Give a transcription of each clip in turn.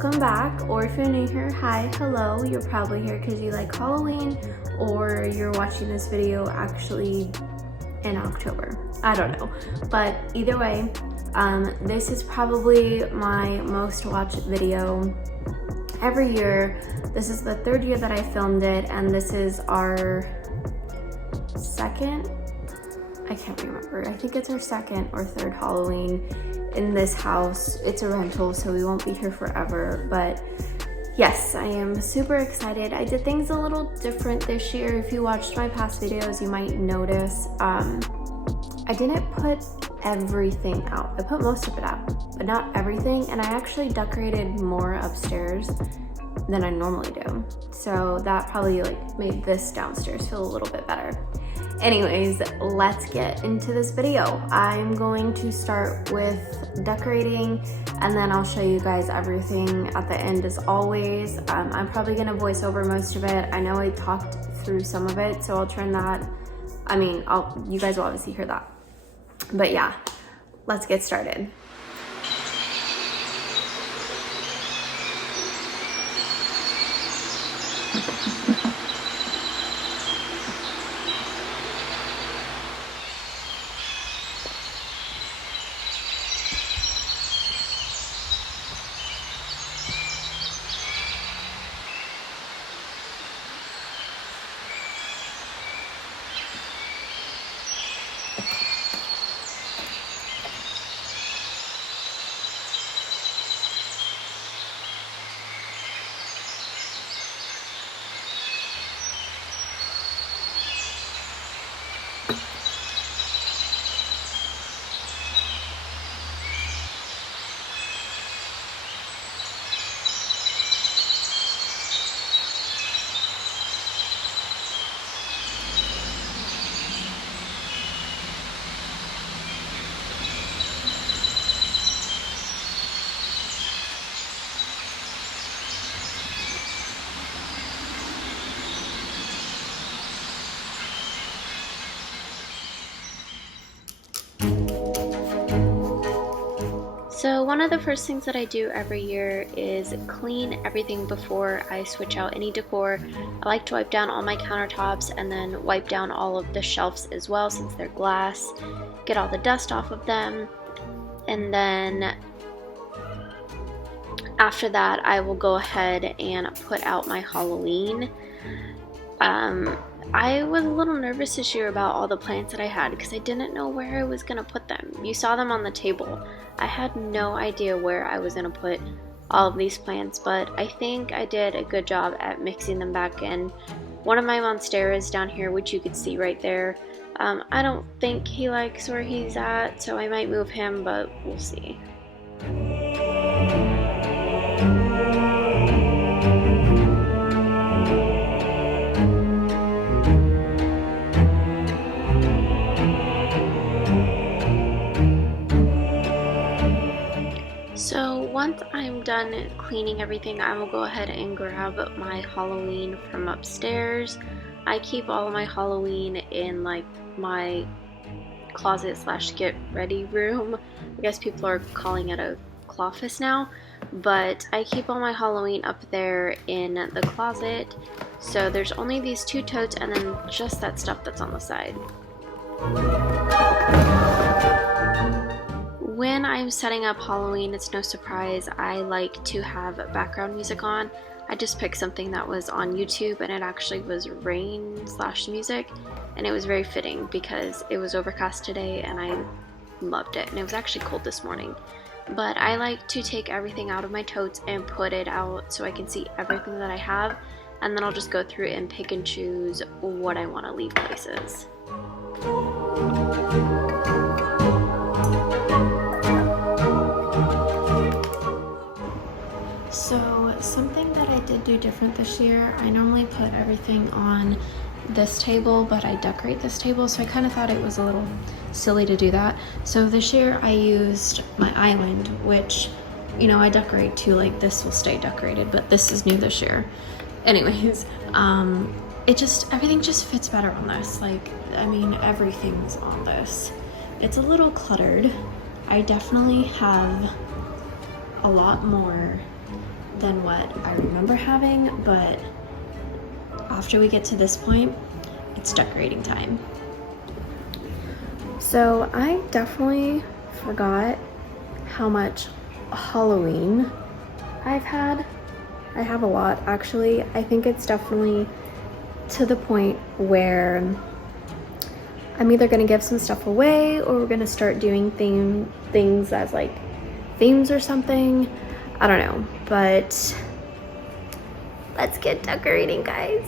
welcome back, or if you're new here, hi, hello. You're probably here because you like Halloween, or you're watching this video actually in October. I don't know, but either way, this is probably my most watched video every year. This is the third year that I filmed it, and this is our second, I can't remember, I think it's our second or third Halloween in this house. It's a rental, so we won't be here forever, but yes, I am super excited. I did things a little different this year. If you watched my past videos, you might notice I didn't put everything out. I put most of it out, but not everything, and I actually decorated more upstairs than I normally do. So that probably like made this downstairs feel a little bit better. Anyways, let's get into this video. I'm going to start with decorating, and then I'll show you guys everything at the end as always. I'm probably gonna voice over most of it. I know I talked through some of it, so I'll turn that. I mean, you guys will obviously hear that. But yeah, let's get started. So one of the first things that I do every year is clean everything before I switch out any decor. I like to wipe down all my countertops and then wipe down all of the shelves as well, since they're glass, get all the dust off of them, and then after that I will go ahead and put out my Halloween. I was a little nervous this year about all the plants that I had because I didn't know where I was going to put them. You saw them on the table. I had no idea where I was going to put all of these plants, but I think I did a good job at mixing them back in. One of my monsteras down here, which you could see right there, I don't think he likes where he's at, so I might move him, but we'll see. So once I'm done cleaning everything, I will go ahead and grab my Halloween from upstairs. I keep all of my Halloween in like my closet slash get ready room. I guess people are calling it a cloffice now, but I keep all my Halloween up there in the closet. So there's only these two totes and then just that stuff that's on the side. When I'm setting up Halloween, it's no surprise I like to have background music on. I just picked something that was on YouTube, and it actually was rain/music, and it was very fitting because it was overcast today and I loved it, and it was actually cold this morning. But I like to take everything out of my totes and put it out so I can see everything that I have, and then I'll just go through and pick and choose what I want to leave places. So something that I did do different this year, I normally put everything on this table, but I decorate this table, so I kind of thought it was a little silly to do that. So this year I used my island, which, you know, I decorate too, like this will stay decorated, but this is new this year. Anyways, everything just fits better on this. Like, I mean, everything's on this. It's a little cluttered. I definitely have a lot more than what I remember having, but after we get to this point, it's decorating time. So I definitely forgot how much Halloween I've had. I have a lot, actually. I think it's definitely to the point where I'm either gonna give some stuff away or we're gonna start doing things as like themes or something. I don't know, but let's get decorating, guys.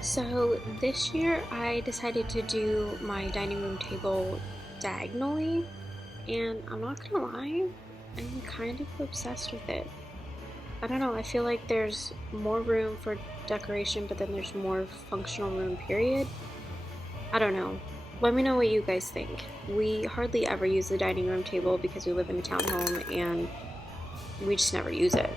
So this year I decided to do my dining room table diagonally, and I'm not gonna lie, I'm kind of obsessed with it. I don't know, I feel like there's more room for decoration, but then there's more functional room, period. I don't know. Let me know what you guys think. We hardly ever use the dining room table because we live in a townhome and we just never use it.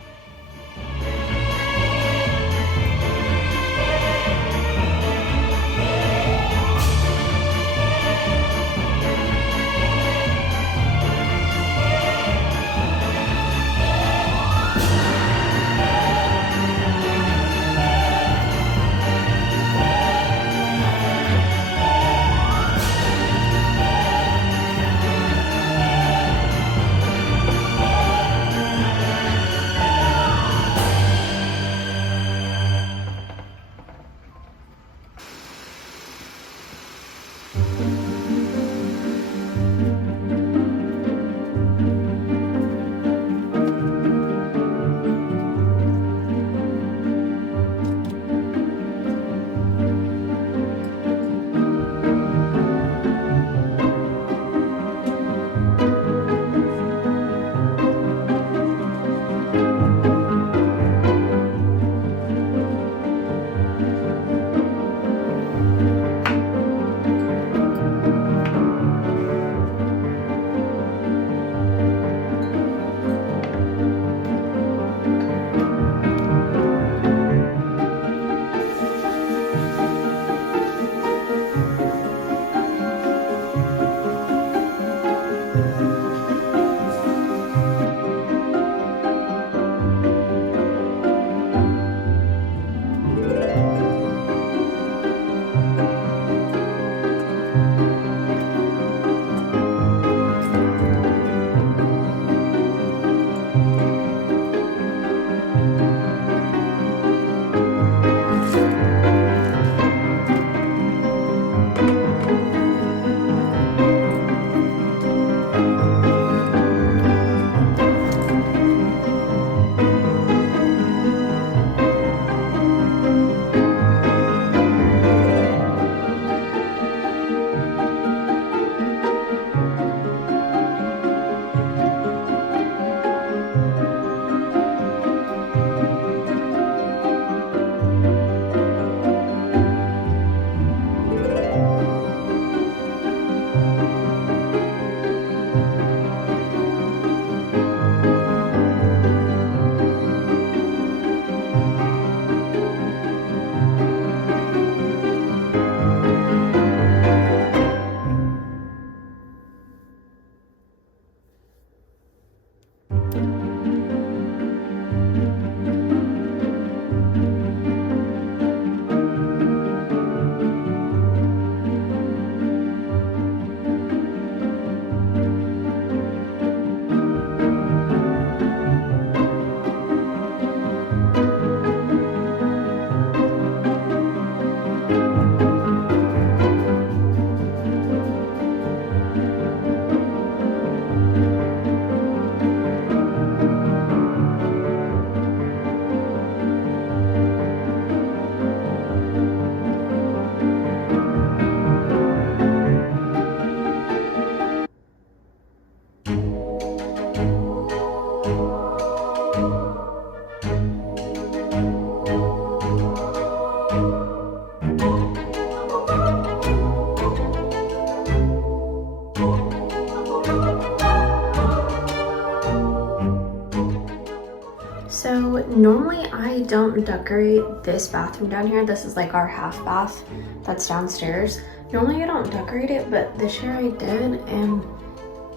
So normally I don't decorate this bathroom down here. This is like our half bath that's downstairs. Normally I don't decorate it, but this year I did and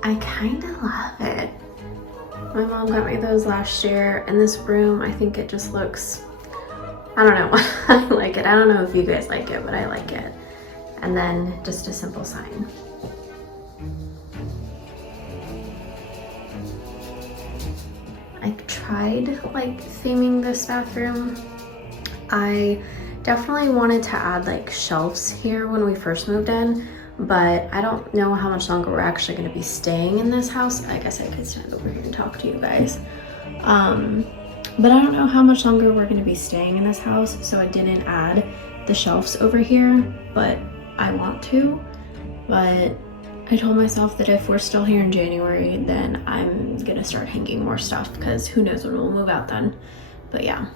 I kind of love it. My mom got me those last year, and this room, I think it just looks, I don't know, I like it. I don't know if you guys like it, but I like it. And then just a simple sign. I tried like theming this bathroom. I definitely wanted to add like shelves here when we first moved in, but I don't know how much longer we're actually going to be staying in this house. I guess I could stand over here and talk to you guys. But I don't know how much longer we're going to be staying in this house, so I didn't add the shelves over here, but I want to. But I told myself that if we're still here in January, then I'm going to start hanging more stuff, because who knows when we'll move out then. But yeah.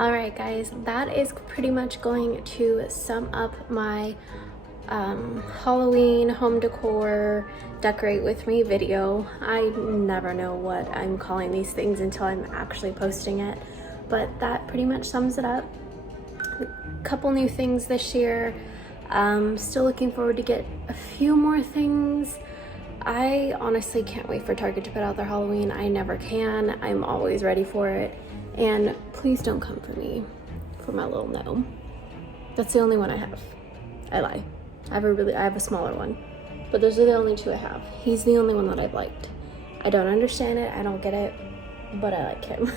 Alright guys, that is pretty much going to sum up my Halloween home decor decorate with me video. I never know what I'm calling these things until I'm actually posting it, but that pretty much sums it up. A couple new things this year. Still looking forward to get a few more things. I honestly can't wait for Target to put out their Halloween. I never can. I'm always ready for it. And please don't come for me for my little gnome. That's the only one I have. I lie. I have a smaller one, but those are the only two I have. He's the only one that I've liked. I don't understand it. I don't get it, but I like him.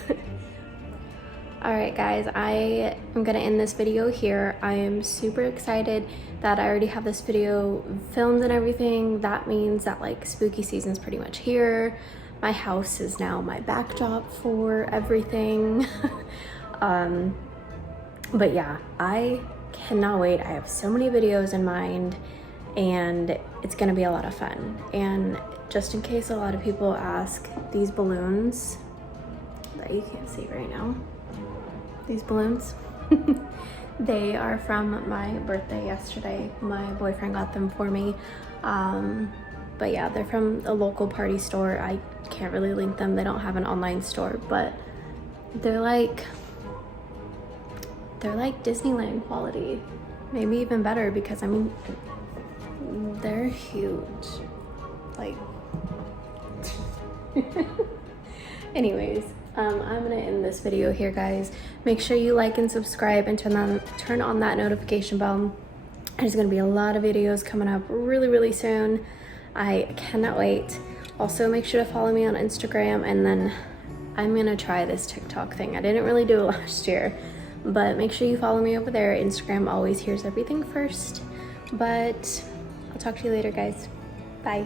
Alright guys, I am gonna end this video here. I am super excited that I already have this video filmed and everything. That means that like spooky season's pretty much here. My house is now my backdrop for everything. But yeah, I cannot wait. I have so many videos in mind and it's gonna be a lot of fun. And just in case a lot of people ask, these balloons that you can't see right now, these balloons, they are from my birthday yesterday. My boyfriend got them for me. But yeah, they're from a local party store. I can't really link them. They don't have an online store, but they're like Disneyland quality. Maybe even better, because I mean, they're huge. Like, anyways, I'm gonna end this video here, guys. Make sure you like and subscribe and turn on that notification bell. There's gonna be a lot of videos coming up really soon. I cannot wait. Also, make sure to follow me on Instagram, and then I'm gonna try this TikTok thing. I didn't really do it last year, but make sure you follow me over there. Instagram always hears everything first. But I'll talk to you later, guys. Bye.